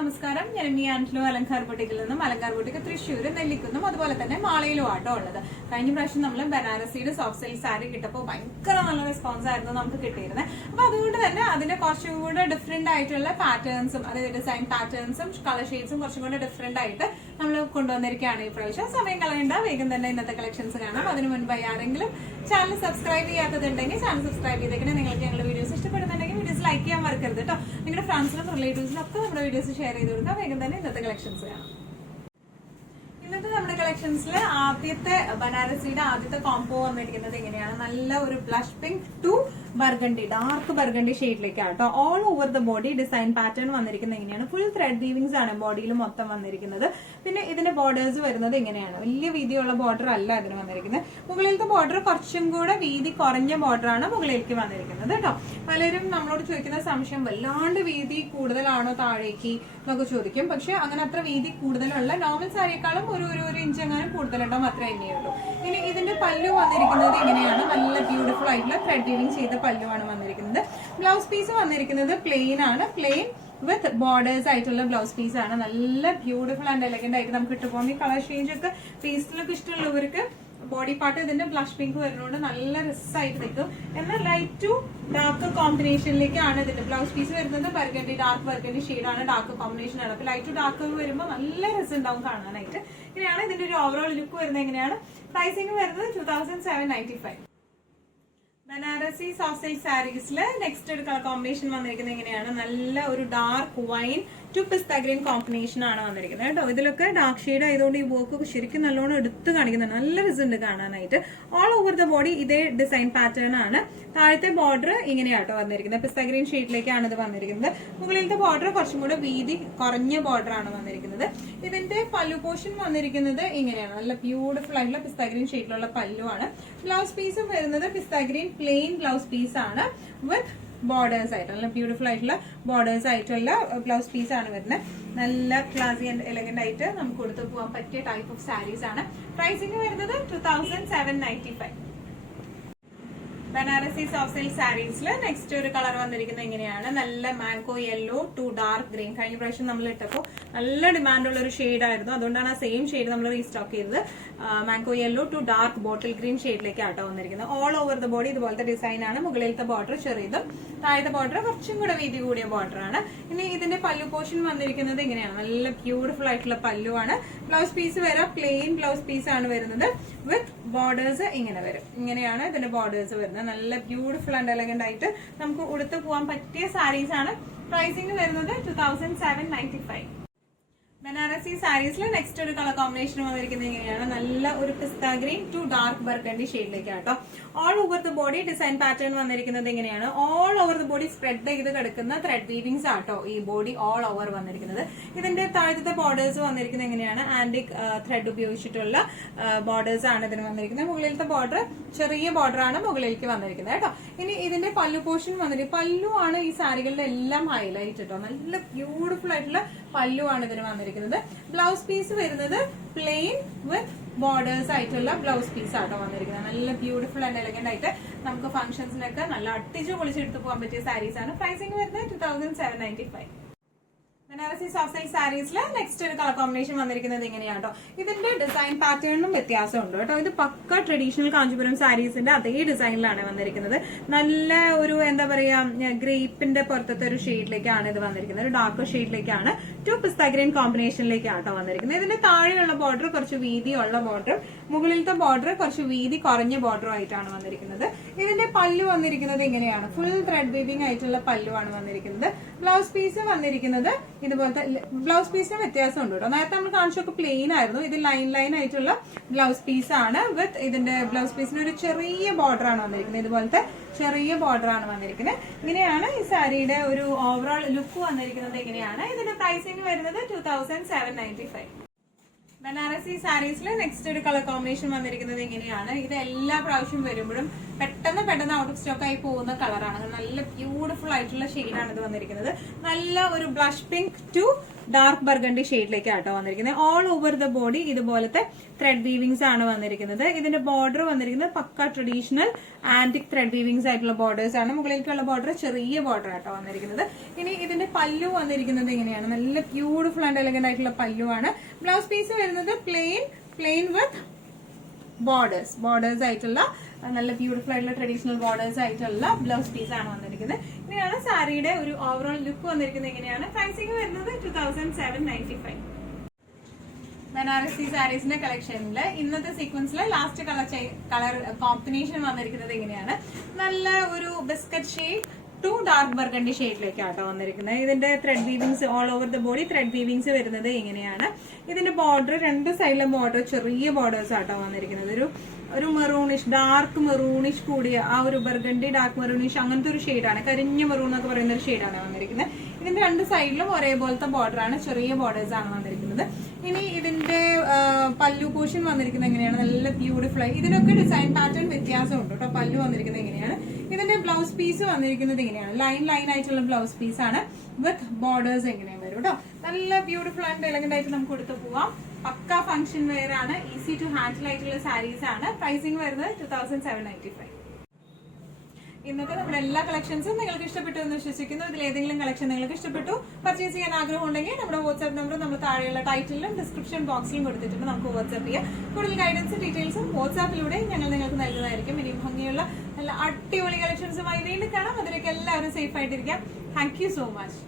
നമസ്കാരം. ഞാൻ മിയാൻഫ്ലോ അലങ്കാർ ബൊട്ടിക്കിൽ നിന്നും അലങ്കാർ ബൊട്ടിക്ക് തൃശ്ശൂർ നെല്ലിക്കുന്നും അതുപോലെ തന്നെ മാളയിലും ആട്ടോ ഉള്ളത്. കഴിഞ്ഞ പ്രാവശ്യം നമ്മൾ ബനാറസിയുടെ സോഫ്റ്റ് സിൽക്ക് സാരി കിട്ടപ്പോൾ ഭയങ്കര നല്ല റെസ്പോൺസ് ആയിരുന്നു നമുക്ക് കിട്ടിയിരുന്നത്. അപ്പൊ അതുകൊണ്ട് തന്നെ അതിന്റെ കുറച്ചും കൂടെ ഡിഫറെന്റ് ആയിട്ടുള്ള പാറ്റേൺസും, അതായത് ഡിസൈൻ പാറ്റേൺസും കളർ ഷെയ്ഡ്സും കുറച്ചും കൂടെ ഡിഫറെന്റ് ആയിട്ട് നമ്മൾ കൊണ്ടുവന്നിരിക്കുകയാണ് ഈ പ്രാവശ്യം. സമയം കളയണ്ട, വേഗം തന്നെ ഇന്നത്തെ കളക്ഷൻസ് കാണാം. അതിനു മുൻപായി ആരെങ്കിലും ചാനൽ സബ്സ്ക്രൈബ് ചെയ്യാത്തതുണ്ടെങ്കിൽ ചാനൽ സബ്സ്ക്രൈബ് ചെയ്തേക്കണേ. നിങ്ങൾക്ക് ഞങ്ങളുടെ വീഡിയോസ് ഇഷ്ടപ്പെടുന്നുണ്ടെങ്കിൽ വീഡിയോസ് ലൈക്ക് ചെയ്യാൻ മറക്കരുത് കേട്ടോ. നിങ്ങളുടെ ഫ്രണ്ട്സിനും റിലേറ്റീവ്സിനും ഒക്കെ നമ്മുടെ വീഡിയോസ് ഷെയർ ചെയ്ത് കൊടുക്കാം. വേഗം തന്നെ ഇന്നത്തെ കളക്ഷൻസ് കാണാം. ഇന്നത്തെ നമ്മുടെ കളക്ഷൻസിൽ ആദ്യത്തെ ബനാറസിയുടെ ആദ്യത്തെ കോംബോ വന്നിരിക്കുന്നത് എങ്ങനെയാണ്? നല്ല ഒരു blush pink to burgundy, dark burgundy ഷെയ്ഡിലേക്കാണ് കേട്ടോ. All over the body design pattern വന്നിരിക്കുന്നത് എങ്ങനെയാണ്? ഫുൾ ത്രെഡ് വീവിങ്സ് ആണ് ബോഡിയിൽ മൊത്തം വന്നിരിക്കുന്നത്. പിന്നെ ഇതിന്റെ ബോർഡേഴ്സ് വരുന്നത് എങ്ങനെയാണ്? വലിയ വീതിയുള്ള ബോർഡർ അല്ല ഇതിന് വന്നിരിക്കുന്നത്. മുകളിലത്തെ ബോർഡർ കുറച്ചും കൂടെ വീതി കുറഞ്ഞ ബോർഡർ ആണ് മുകളിലേക്ക് വന്നിരിക്കുന്നത് കേട്ടോ. പലരും നമ്മളോട് ചോദിക്കുന്ന സംശയം, വല്ലാണ്ട് വീതി കൂടുതലാണോ താഴേക്ക് എന്നൊക്കെ ചോദിക്കും. പക്ഷെ അങ്ങനെ അത്ര വീതി കൂടുതലുള്ള നോർമൽ സാരിയേക്കാളും ഒരു ഇഞ്ച് എങ്ങാനും കൂടുതലുണ്ടാവും, അത്ര തന്നെയുള്ളൂ. ഇനി ഇതിന്റെ പല്ലു വന്നിരിക്കുന്നത് എങ്ങനെയാണ്? നല്ല ബ്യൂട്ടിഫുൾ ആയിട്ടുള്ള ത്രെഡ് വീവിങ് ചെയ്ത പല്ലുവാണ് വന്നിരിക്കുന്നത്. ബ്ലൗസ് പീസ് വന്നിരിക്കുന്നത് പ്ലെയിൻ ആണ്, പ്ലെയിൻ വിത്ത് ബോർഡേഴ്സ് ആയിട്ടുള്ള ബ്ലൗസ് പീസ് ആണ്. നല്ല ബ്യൂട്ടിഫുൾ ആൻഡ് എലഗന്റ് ആയിട്ട് നമുക്ക് ഇട്ടുപോകും. ഈ കളർ ചേഞ്ച് ഒക്കെ പേസ്റ്റിലൊക്കെ ഇഷ്ടമുള്ളവർക്ക് ബോഡി പാർട്ട് ഇതിന്റെ ബ്ലഷ് പിങ്ക് വരുന്നതുകൊണ്ട് നല്ല രസമായിട്ട് നിൽക്കും. എന്നാൽ ലൈറ്റ് ടു ഡാർക്ക് കോമ്പിനേഷനിലേക്കാണ് ഇതിന്റെ ബ്ലൗസ് പീസ് വരുന്നത്. ബർഗണ്ടി, ഡാർക്ക് ബർഗണ്ടി ഷെയ്ഡാണ്, ഡാർക്ക് കോമ്പിനേഷൻ ആണ്. അപ്പൊ ലൈറ്റ് ടു ഡാർക്ക് വരുമ്പോൾ നല്ല രസം ഉണ്ടാവും കാണാനായിട്ട്. ഇങ്ങനെയാണ് ഇതിന്റെ ഒരു ഓവറോൾ ലുക്ക് വരുന്നത്. എങ്ങനെയാണ്? പ്രൈസിംഗ് വരുന്നത് 2795. ബനാറസി സോഫ്റ്റ് സിൽക്ക് സാരീസില് നെക്സ്റ്റ് ഒരു കളർ കോമ്പിനേഷൻ വന്നിരിക്കുന്നത് എങ്ങനെയാണ്? നല്ല ഒരു dark wine to pista green combination ആണ് വന്നിരിക്കുന്നത് കേട്ടോ. ഇതിലൊക്കെ ഡാർക്ക് ഷെയ്ഡ് ആയതുകൊണ്ട് ഈ വർക്ക് ശരിക്കും നല്ലോണം എടുത്ത് കാണിക്കുന്നുണ്ട്. നല്ല റിസൾട്ട് കാണാനായിട്ട്. ഓൾ ഓവർ ദ ബോഡി ഇതേ ഡിസൈൻ പാറ്റേൺ ആണ്. താഴത്തെ ബോർഡർ ഇങ്ങനെയാട്ടോ വന്നിരിക്കുന്നത്. പിസ്ത ഗ്രീൻ ഷെയ്ഡിലേക്കാണ് ഇത് വന്നിരിക്കുന്നത്. മുകളിലത്തെ ബോർഡർ കുറച്ചും കൂടെ വീതി കുറഞ്ഞ ബോർഡർ ആണ് വന്നിരിക്കുന്നത്. ഇതിന്റെ പല്ലു പോർഷൻ വന്നിരിക്കുന്നത് ഇങ്ങനെയാണ്. നല്ല ബ്യൂട്ടിഫുൾ ആയിട്ടുള്ള പിസ്ത ഗ്രീൻ ഷെയ്ഡിലുള്ള പല്ലുവാണ്. ബ്ലൗസ് പീസും വരുന്നത് പിസ്ത ഗ്രീൻ പ്ലെയിൻ ബ്ലൗസ് പീസ് ആണ് വിത്ത് ബോർഡേഴ്സ് ആയിട്ട്, നല്ല ബ്യൂട്ടിഫുൾ ആയിട്ടുള്ള ബോർഡേഴ്സ് ആയിട്ടുള്ള ബ്ലൗസ് പീസ് ആണ് വരുന്നത്. നല്ല ക്ലാസി ആൻഡ് എലഗന്റ് ആയിട്ട് നമുക്ക് കൊടുത്തു പോകാൻ പറ്റിയ ടൈപ്പ് ഓഫ് സാരീസ് ആണ്. പ്രൈസിംഗ് വരുന്നത് 2795. ബനാറസി സോഫ്റ്റ് സിൽക്ക് സാരീസിൽ നെക്സ്റ്റ് ഒരു കളർ വന്നിരിക്കുന്നത് എങ്ങനെയാണ്? നല്ല mango yellow to dark green. കഴിഞ്ഞ പ്രാവശ്യം നമ്മൾ ഇട്ടപ്പോൾ നല്ല ഡിമാൻഡുള്ള ഒരു ഷെയ്ഡ് ആയിരുന്നു. അതുകൊണ്ടാണ് ആ സെയിം ഷെയ്ഡ് നമ്മൾ റീസ്റ്റോക്ക് ചെയ്തത്. Mango yellow to dark bottle green ഷെയ്ഡിലേക്ക് ആട്ടോ വന്നിരിക്കുന്നത്. ഓൾ ഓവർ ദ ബോഡി ഇതുപോലത്തെ ഡിസൈൻ ആണ്. മുകളിലത്തെ ബോർഡർ ചെറിയതും താഴത്തെ ബോർഡർ കുറച്ചും കൂടെ വീതി കൂടിയ ബോർഡർ ആണ്. ഇനി ഇതിന്റെ പല്ലു പോർഷൻ വന്നിരിക്കുന്നത് എങ്ങനെയാണ്? നല്ല ബ്യൂട്ടിഫുൾ ആയിട്ടുള്ള പല്ലുവാണ്. ബ്ലൗസ് പീസ് വരാം പ്ലെയിൻ ബ്ലൗസ് പീസ് ആണ് വരുന്നത് വിത്ത് ബോർഡേഴ്സ് ഇങ്ങനെ വരും. ഇങ്ങനെയാണ് ഇതിന്റെ ബോർഡേഴ്സ് വരുന്നത്. നല്ല ബ്യൂട്ടിഫുൾ ആൻഡ് എലഗന്റ് ആയിട്ട് നമുക്ക് ഉടുത്ത് പോകാൻ പറ്റിയ സാരീസ് ആണ്. പ്രൈസിംഗ് വരുന്നത് 2795. ബനാറസി സാരീസിൽ നെക്സ്റ്റ് ഒരു കളർ കോമ്പിനേഷൻ വന്നിരിക്കുന്നത് എങ്ങനെയാണ്? നല്ല ഒരു പിസ്ത ഗ്രീൻ ടു ഡാർക്ക് ബർഗണ്ടി ഷെയ്ഡിലേക്ക് ആട്ടോ. All over the body design pattern വന്നിരിക്കുന്നത് എങ്ങനെയാണ്? All over the body spread ചെയ്ത് കിടക്കുന്ന ത്രെഡ് വീവിങ്സ് ആട്ടോ ഈ ബോഡി ഓൾ ഓവർ വന്നിരിക്കുന്നത്. ഇതിന്റെ താഴത്തെ ബോർഡേഴ്സ് വന്നിരിക്കുന്നത് എങ്ങനെയാണ്? ആന്റിക് ത്രെഡ് ഉപയോഗിച്ചിട്ടുള്ള ബോർഡേഴ്സ് ആണ് ഇതിന് വന്നിരിക്കുന്നത്. മുകളിലത്തെ ബോർഡർ ചെറിയ ബോർഡർ ആണ് മുകളിലേക്ക് വന്നിരിക്കുന്നത് കേട്ടോ. ഇനി ഇതിന്റെ പല്ലു പോർഷൻ വന്നിരിക്കുന്നത്, പല്ലു ആണ് ഈ സാരികളുടെ എല്ലാം ഹൈലൈറ്റ് കേട്ടോ. നല്ല ബ്യൂട്ടിഫുൾ ആയിട്ടുള്ള പല്ലു ആണ് ഇതിന് വന്നിരിക്കുന്നത്. ബ്ലൗസ് പീസ് വരുന്നത് പ്ലെയിൻ വിത്ത് ബോർഡേഴ്സ് ആയിട്ടുള്ള ബ്ലൗസ് പീസ് ആട്ടോ വന്നിരിക്കുന്നത്. നല്ല ബ്യൂട്ടിഫുൾ ആൻഡ് എലഗന്റ് ആയിട്ട് നമുക്ക് ഫംഗ്ഷൻസിനൊക്കെ നല്ല അട്ടിച്ച് പൊളിച്ചെടുത്ത് പോകാൻ പറ്റിയ സാരീസ് ആണ്. പ്രൈസിംഗ് വരുന്നത് 2795. ബനാറസി സോഫ്റ്റ് സിൽക്ക് സാരീസിൽ നെക്സ്റ്റ് ഒരു കളർ കോമ്പിനേഷൻ വന്നിരിക്കുന്നത് എങ്ങനെയാട്ടോ? ഇതിന്റെ ഡിസൈൻ പാറ്റേണിനും വ്യത്യാസമുണ്ട് കേട്ടോ. ഇത് പക്ക ട്രഡീഷണൽ കാഞ്ചീപുരം സാരീസിന്റെ അതേ ഡിസൈനിലാണ് വന്നിരിക്കുന്നത്. നല്ല ഒരു എന്താ പറയാ ഗ്രേപ്പിന്റെ പുറത്തത്തെ ഒരു ഷെയ്ഡിലേക്കാണ് ഇത് വന്നിരിക്കുന്നത്. ഒരു ഡാർക്ക് ഷെയ്ഡിലേക്കാണ് ടു പിസ്ത ഗ്രീൻ കോമ്പിനേഷനിലേക്കാണ് കേട്ടോ വന്നിരിക്കുന്നത്. ഇതിന്റെ താഴെയുള്ള ബോർഡർ കുറച്ച് വീതിയുള്ള ബോർഡർ, മുകളിലത്തെ ബോർഡർ കുറച്ച് വീതി കുറഞ്ഞ ബോർഡറും ആയിട്ടാണ് വന്നിരിക്കുന്നത്. ഇതിന്റെ പല്ലു വന്നിരിക്കുന്നത് എങ്ങനെയാണ്? ഫുൾ ത്രെഡ് വീവിംഗ് ആയിട്ടുള്ള പല്ലുവാണ് വന്നിരിക്കുന്നത്. ബ്ലൗസ് പീസ് വന്നിരിക്കുന്നത് ഇതുപോലത്തെ ബ്ലൗസ് പീസിന് വ്യത്യാസമുണ്ട് കേട്ടോ. നേരത്തെ നമ്മൾ കാണിച്ചൊക്കെ പ്ലെയിൻ ആയിരുന്നു. ഇത് ലൈൻ ആയിട്ടുള്ള ബ്ലൗസ് പീസ് ആണ് വിത്ത് ഇതിന്റെ ബ്ലൗസ് പീസിന് ഒരു ചെറിയ ബോർഡർ ആണ് വന്നിരിക്കുന്നത്. ഇതുപോലത്തെ ചെറിയ ബോർഡർ ആണ് വന്നിരിക്കുന്നത്. ഇങ്ങനെയാണ് ഈ സാരിയുടെ ഒരു ഓവറോൾ ലുക്ക് വന്നിരിക്കുന്നത്. എങ്ങനെയാണ്? ഇതിന്റെ പ്രൈസിംഗ് വരുന്നത് 2795. ബനാറസി സാരീസിൽ നെക്സ്റ്റ് ഒരു കളർ കോമ്പിനേഷൻ വന്നിരിക്കുന്നത് ഇങ്ങനെയാണ്. ഇത് എല്ലാ പ്രാവശ്യം വരുമ്പോഴും പെട്ടെന്ന് ഔട്ട് ഓഫ് സ്റ്റോക്ക് ആയി പോകുന്ന കളറാണ്. നല്ല ബ്യൂട്ടിഫുൾ ആയിട്ടുള്ള ഷെയ്ഡാണ് ഇത് വന്നിരിക്കുന്നത്. നല്ല ഒരു blush pink to dark burgundy ഷെയ്ഡിലേക്ക് ആട്ടോ വന്നിരിക്കുന്നത്. ഓൾ ഓവർ ദ ബോഡി ഇതുപോലത്തെ ത്രെഡ് വീവിങ്സ് ആണ് വന്നിരിക്കുന്നത്. ഇതിന്റെ ബോർഡർ വന്നിരിക്കുന്നത് pucca traditional antique thread weavings ആയിട്ടുള്ള ബോർഡേഴ്സ് ആണ്. മുകളിലേക്കുള്ള ബോർഡർ ചെറിയ ബോർഡർ ആട്ടോ വന്നിരിക്കുന്നത്. ഇനി ഇതിന്റെ പല്ലു വന്നിരിക്കുന്നത് ഇങ്ങനെയാണ്. നല്ല ബ്യൂട്ടിഫുൾ ആൻഡ് എലഗന്റ് ആയിട്ടുള്ള പല്ലു ആണ്. ബ്ലൗസ് പീസ് വരുന്നത് പ്ലെയിൻ വിത്ത് ബോർഡേഴ്സ് ആയിട്ടുള്ള നല്ല ബ്യൂട്ടിഫുൾ ആയിട്ടുള്ള ട്രഡീഷണൽ ബോർഡേഴ്സ് ആയിട്ടുള്ള ബ്ലൗസ് പീസ് ആണ് വന്നിരിക്കുന്നത്. ഇങ്ങനെയാണ് സാരിയുടെ ഒരു ഓവറോൾ ലുക്ക് വന്നിരിക്കുന്നത്. ഇങ്ങനെയാണ് പ്രൈസിംഗ് വരുന്നത് 2795. ബനാറസി സാരീസിന്റെ കളക്ഷനില് ഇന്നത്തെ സീക്വൻസിലെ ലാസ്റ്റ് കളർ കോമ്പിനേഷൻ വന്നിരിക്കുന്നത് ഇങ്ങനെയാണ്. നല്ല ഒരു biscuit shade to dark burgundy ഷെയ്ഡിലേക്കാട്ടോ വന്നിരിക്കുന്നത്. ഇതിന്റെ thread weavings all over the body thread weavings വരുന്നത് ഇങ്ങനെയാണ്. ഇതിന്റെ ബോർഡർ രണ്ട് സൈഡിലും ബോർഡർ ചെറിയ ബോർഡേഴ്സ് ആട്ടോ വന്നിരിക്കുന്നത്. ഒരു മെറൂണിഷ് ഡാർക്ക് മെറൂണിഷ് കൂടിയ ആ ഒരു ബർഗണ്ടി ഡാർക്ക് മെറൂണിഷ് അങ്ങനത്തെ ഒരു ഷെയ്ഡാണ്. കരിഞ്ഞ മെറൂൺ എന്നൊക്കെ പറയുന്ന ഒരു ഷെയ്ഡാണ് വന്നിരിക്കുന്നത്. ഇതിന്റെ രണ്ട് സൈഡിലും ഒരേപോലത്തെ ബോർഡർ ആണ്, ചെറിയ ബോർഡേഴ്സ് ആണ് വന്നിരിക്കുന്നത്. ഇനി ഇതിന്റെ പല്ലു പോർഷൻ വന്നിരിക്കുന്നത് എങ്ങനെയാണ്? നല്ല ബ്യൂട്ടിഫുൾ ആയി. ഇതിനൊക്കെ ഡിസൈൻ പാറ്റേൺ വ്യത്യാസമുണ്ട് കേട്ടോ. പല്ലു വന്നിരിക്കുന്നത് എങ്ങനെയാണ്? ഇതിന്റെ ബ്ലൗസ് പീസ് വന്നിരിക്കുന്നത് ഇങ്ങനെയാണ്. ലൈൻ ആയിട്ടുള്ള ബ്ലൗസ് പീസ് ആണ് വിത്ത് ബോർഡേഴ്സ് എങ്ങനെയാണ് വരും കേട്ടോ. നല്ല ബ്യൂട്ടിഫുൾ ആൻഡ് എലഗന്റ് ആയിട്ട് നമുക്ക് കൊടുത്തു പോവാം. പക്ക ഫംഗ്ഷൻ വെയർ ആണ്. ഈസി ടു ഹാൻഡിൽ ആയിട്ടുള്ള സാരീസ് ആണ്. പ്രൈസിംഗ് വരുന്നത് 2795. ഇന്നത്തെ നമ്മുടെ എല്ലാ കളക്ഷൻസും നിങ്ങൾക്ക് ഇഷ്ടപ്പെട്ടു എന്ന് വിശ്വസിക്കുന്നു. ഇതിൽ ഏതെങ്കിലും കളക്ഷൻ നിങ്ങൾക്ക് ഇഷ്ടപ്പെട്ടു, പർച്ചേസ് ചെയ്യാൻ ആഗ്രഹം ഉണ്ടെങ്കിൽ നമ്മുടെ വാട്സ്ആപ്പ് നമ്പർ നമ്മൾ താഴെയുള്ള ടൈറ്റിലും ഡിസ്ക്രിപ്ഷൻ ബോക്സിലും കൊടുത്തിട്ടുണ്ട്. നമുക്ക് വാട്സ്ആപ്പ് ചെയ്യാം. കൂടുതൽ ഗൈഡൻസും ഡീറ്റെയിൽസും വാട്സ്ആപ്പിലൂടെ ഞങ്ങൾ നിങ്ങൾക്ക് നൽകുന്നതായിരിക്കും. ഇനി ഭംഗിയുള്ള നല്ല അടിപൊളി കളക്ഷൻസുമായി വീണ്ടും കാണാം. അതിലേക്ക് എല്ലാവരും സേഫ് ആയിട്ടിരിക്കാം. Thank you so much.